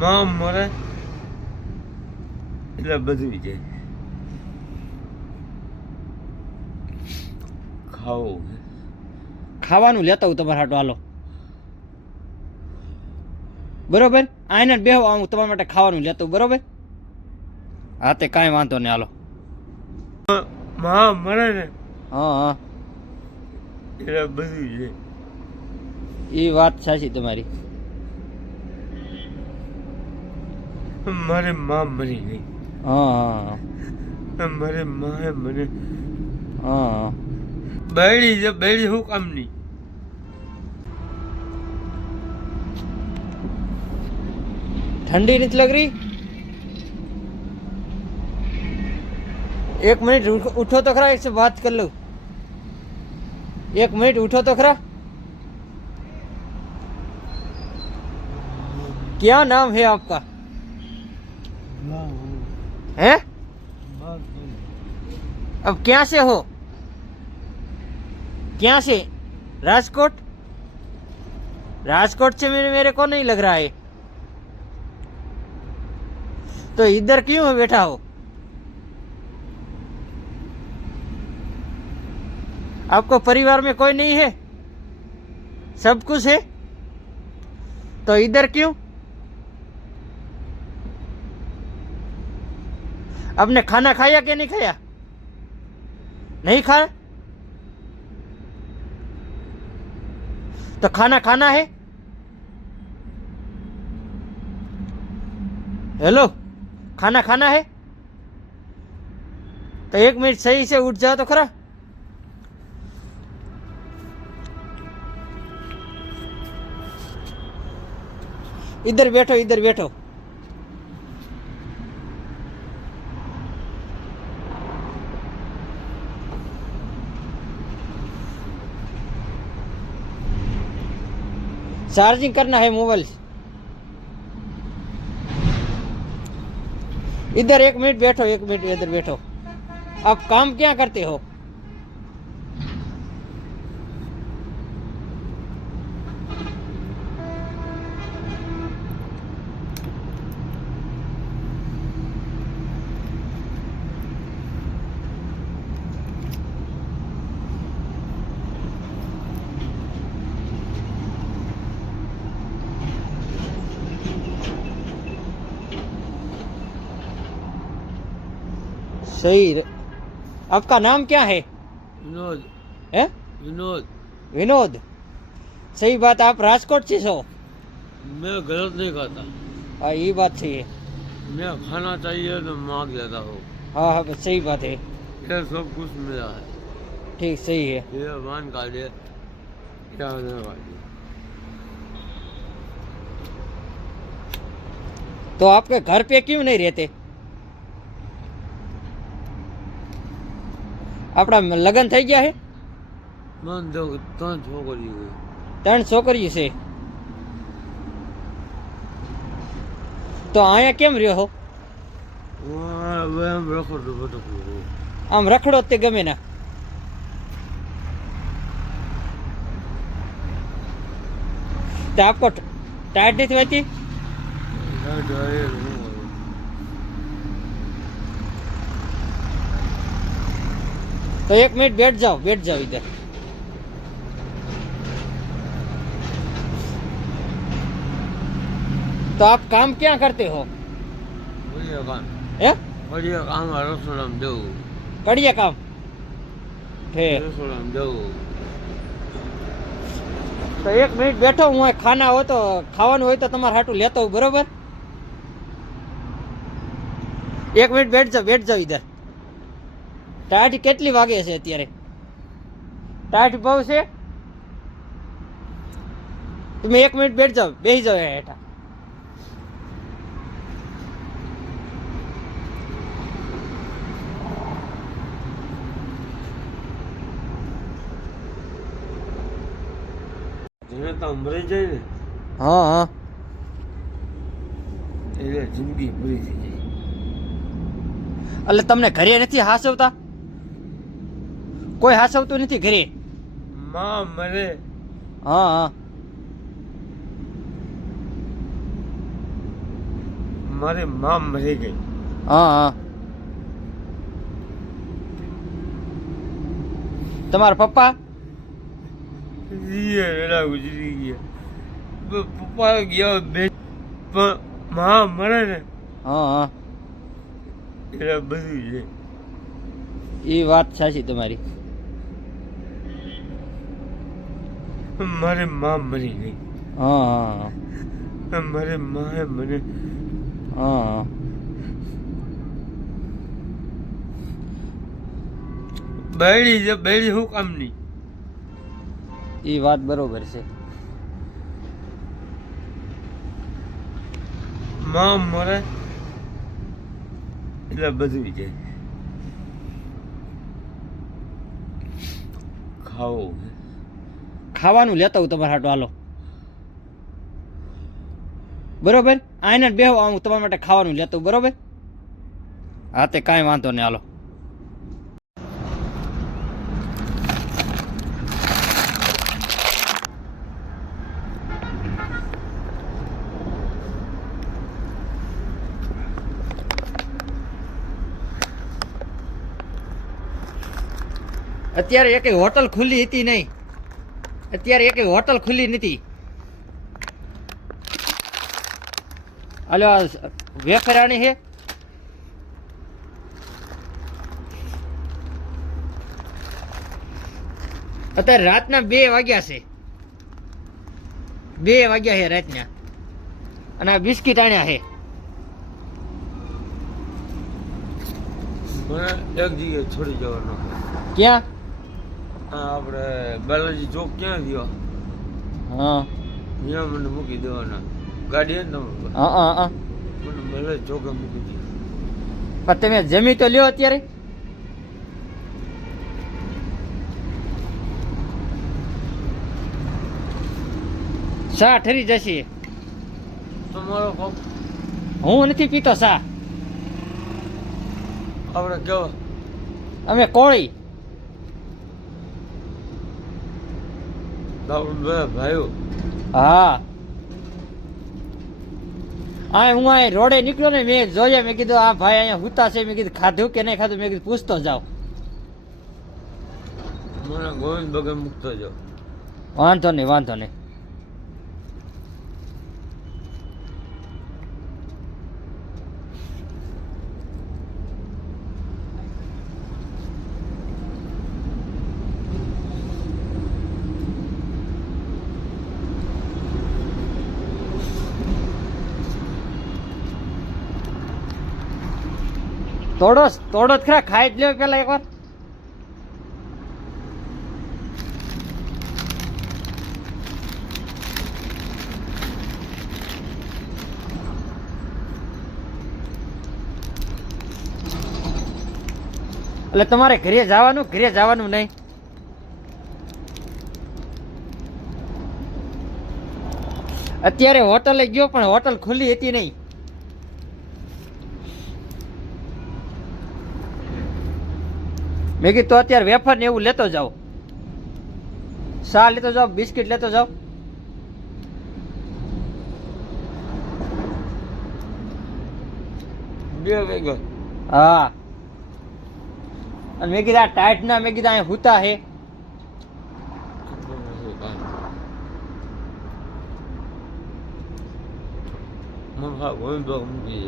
માં મરે. એટલે બધું જાય ખાવું ખાવાનું લેતા હું તમારા હાટો હાલો. બરોબર? આને બેહો હું તમારા માટે ખાવાનું લેતો બરોબર? હા તે કાંઈ વાંધો નહીં હાલો. માં મરે ને. હા હા. એટલે બધું જાય એ વાત સાચી તમારી. મારી માં મરી ગઈ હા હા મારી માએ મને હા હા બેડી છે બેડી શું કામની ठंडी नहीं लग रही एक मिनट उठ- उठो तो खरा इससे बात कर लो एक मिनट उठो तो खरा क्या नाम है आपका है? अब क्या से हो? क्या से? राजकोट? राजकोट से मेरे मेरे को नहीं लग रहा है। तो इधर क्यों बैठा हो? आपको परिवार में कोई नहीं है? सब कुछ है? तो इधर क्यों? आपने खाना खाया कि नहीं खाया? नहीं खाया? तो खाना खाना है? हेलो, खाना खाना है? तो एक मिनट सही से उठ जाओ तो खरा। इधर बैठो इधर बैठो। चार्जिंग करना है मोबाइल इधर एक मिनट बैठो, एक मिनट इधर बैठो। आप काम क्या करते हो? सही आपका नाम क्या है? विनोद। है? विनोद। विनोद। सही बात आप राजकोट से सो मैं गलत नहीं खाता। हाँ ये बात सही है। मैं खाना चाहिए तो मांग ज़्यादा हो। हाँ हाँ सही बात है। ये सब कुछ मिला है। ठीक सही है। ये भगवान का दे क्या होने वाली तो आपके घर पे क्यों नहीं रहते? આપણા લગ્ન થઈ ગયા છે ત્રણ છોકરીઓ ત્રણ છોકરી છે તો અહીંયા કેમ રહ્યો હો આમ રખડો તે ગમે ના તો આપકો ટાઢી થઈ હતી तो एक मिनट बैठ जाओ बैठ जाओ इधर तो आप काम क्या करते हो बढ़िया काम है बढ़िया काम है રસોડામાં જવું कड़िया काम ठीक રસોડામાં જવું તો એક મિનિટ બેઠો હું અહીં ખાના હોય તો ખાવાનું હોય તો તમારે હાટું લેતો હું બરોબર એક મિનિટ બેઠ જાઓ બેઠ જાઓ ઇધર ટાઈટ કેટલી વાગે છે અત્યારે? ટાઈટ ભાવ છે? તમે એક મિનિટ બેઠ જાઓ બેસી જાઓ હેઠા. જેને તો મરી જાય ને હા હા. એટલે જિંદગી પૂરી થઈ જાય એટલે તમને ઘરે નથી હાસવતા? કોઈ હાસવતું નથી ઘરે? માં મરે. હા હા. મારી માં મરી ગઈ. હા હા. તમારા પપ્પા? એના ગુજરી ગયા. પપ્પા ગયા બે પણ માં મરે ને. હા હા. એટલે બધું છે એ વાત સાચી તમારી. મારી માં મરી ગઈ. હા હા મારી માએ મને હા. હા બેડી છે બેડી કામ નહીં એ વાત બરોબર છે. માં મરે એટલે બધું જાય. ખાવું ખાવાનું લેતા હું તમારા હાટો, હાલો. બરોબર? આને બેહો હું તમારા માટે ખાવાનું લેતો બરોબર? હા, તે કાંઈ વાંધો નહીં, હાલો. અત્યારે એક હોટલ ખુલ્લી હતી નહીં. અત્યારે એક હોટલ ખુલ્લી નથી. હલો વેફરાણી વેફર છે અત્યારે રાતના બે વાગ્યા છે. બે વાગ્યા છે રાતના. અને આ બિસ્કિટ આણ્યા છે એક જગ્યાએ છોડી જવાનો. ક્યાં? આપણે બાલાજી ચોક ક્યાં ગયો? હા. ત્યાં મને મૂકી દેવાના. ગાડી ને તમારી હા હા હા. મને બાલાજી ચોકે મૂકી દે. પણ તમે જમી તો લ્યો અત્યારે. શા ઠરી જશે? તમારો કોક? હું નથી પીતો શા? આપણે કેવા? અમે કોળી આપણે બે ભાઈઓ હા. આ હું અહીં રોડે નીકળ્યો ને મેં જોયા મેં કીધું આ ભાઈ અહીંયા હુતા છે. મેં કીધું ખાધું કે નહીં ખાધું? મેં કીધું પૂછતો જાવ મને ગોવિંદ બગન મૂકતો જાઓ. વાંધો નહીં વાંધો નહીં. તોડો તોડો જ ખરા, ખાઈ જ લ્યો પેલા એકવાર. એટલે તમારે ઘરે જવાનું ઘરે જવાનું નહીં. અત્યારે હોટલે ગયો, પણ હોટલ ખુલ્લી હતી નહીં. મેં કીધું તો અત્યારે વેફર ને એવું લેતો જાઓ શા લેતો જાઓ બિસ્કિટ લેતો જાઓ બે વાગ્યા હા અને મેં કીધું આ ટાઈટ ના મેં કીધું અહીંયા હુતા હે મને